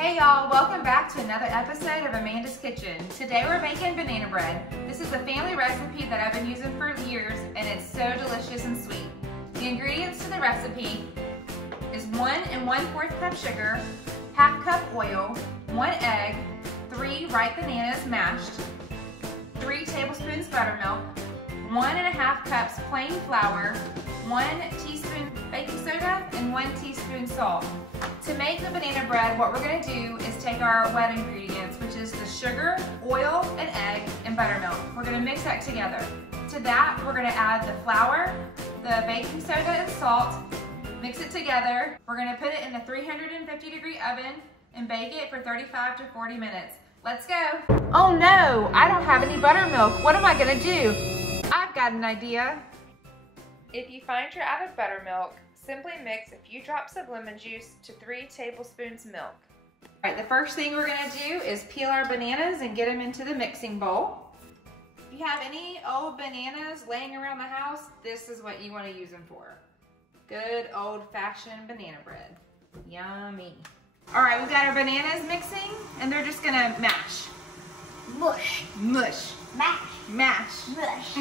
Hey y'all, welcome back to another episode of Amanda's Kitchen. Today we're making banana bread. This is a family recipe that I've been using for years and it's so delicious and sweet. The ingredients to the recipe is 1 1/4 cup sugar, half cup oil, 1 egg, 3 ripe bananas mashed, 3 tablespoons buttermilk, 1 1/2 cups plain flour, 1 teaspoon baking soda, and 1 teaspoon salt. To make the banana bread, what we're going to do is take our wet ingredients, which is the sugar, oil, and egg, and buttermilk. We're going to mix that together. To that, we're going to add the flour, the baking soda, and salt, mix it together. We're going to put it in a 350-degree oven and bake it for 35 to 40 minutes. Let's go. Oh no, I don't have any buttermilk. What am I going to do? I've got an idea. If you find you're out of buttermilk, simply mix a few drops of lemon juice to 3 tablespoons milk. All right, the first thing we're gonna do is peel our bananas and get them into the mixing bowl. If you have any old bananas laying around the house, this is what you wanna use them for. Good old-fashioned banana bread. Yummy. All right, we've got our bananas mixing and they're just gonna mash. Mush. Mush. Mash. Mash. Mush.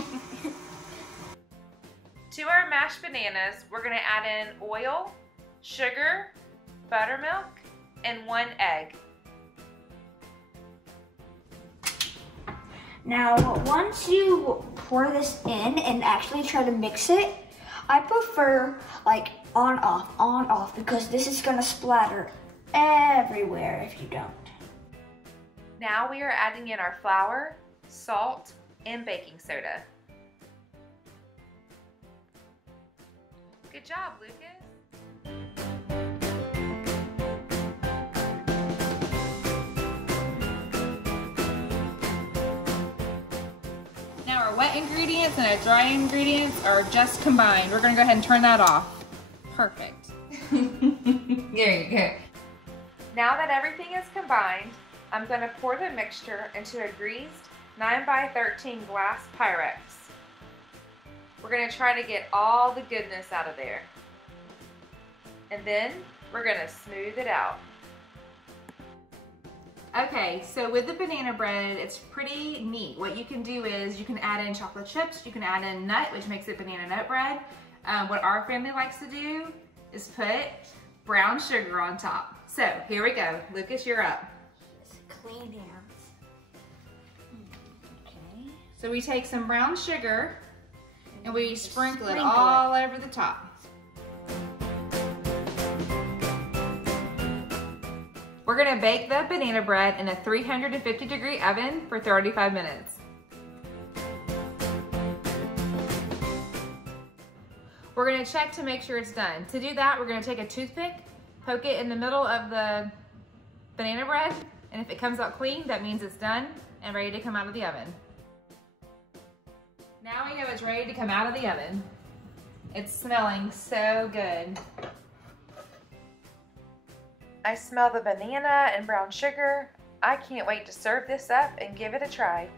To our mashed bananas, we're gonna add in oil, sugar, buttermilk, and 1 egg. Now, once you pour this in and actually try to mix it, I prefer like on off, because this is gonna splatter everywhere if you don't. Now we are adding in our flour, salt, and baking soda. Good job, Lucas. Now our wet ingredients and our dry ingredients are just combined. We're gonna go ahead and turn that off. Perfect. There you go. Now that everything is combined, I'm gonna pour the mixture into a greased 9x13 glass Pyrex. We're gonna try to get all the goodness out of there. And then we're gonna smooth it out. Okay, so with the banana bread, it's pretty neat. What you can do is you can add in chocolate chips, you can add in nut, which makes it banana nut bread. What our family likes to do is put brown sugar on top. So here we go. Lucas, you're up. Just clean hands. Okay. So we take some brown sugar and we sprinkle it all over the top. We're gonna bake the banana bread in a 350-degree oven for 35 minutes. We're gonna check to make sure it's done. To do that, we're gonna take a toothpick, poke it in the middle of the banana bread, and if it comes out clean, that means it's done and ready to come out of the oven. Now we know it's ready to come out of the oven. It's smelling so good. I smell the banana and brown sugar. I can't wait to serve this up and give it a try.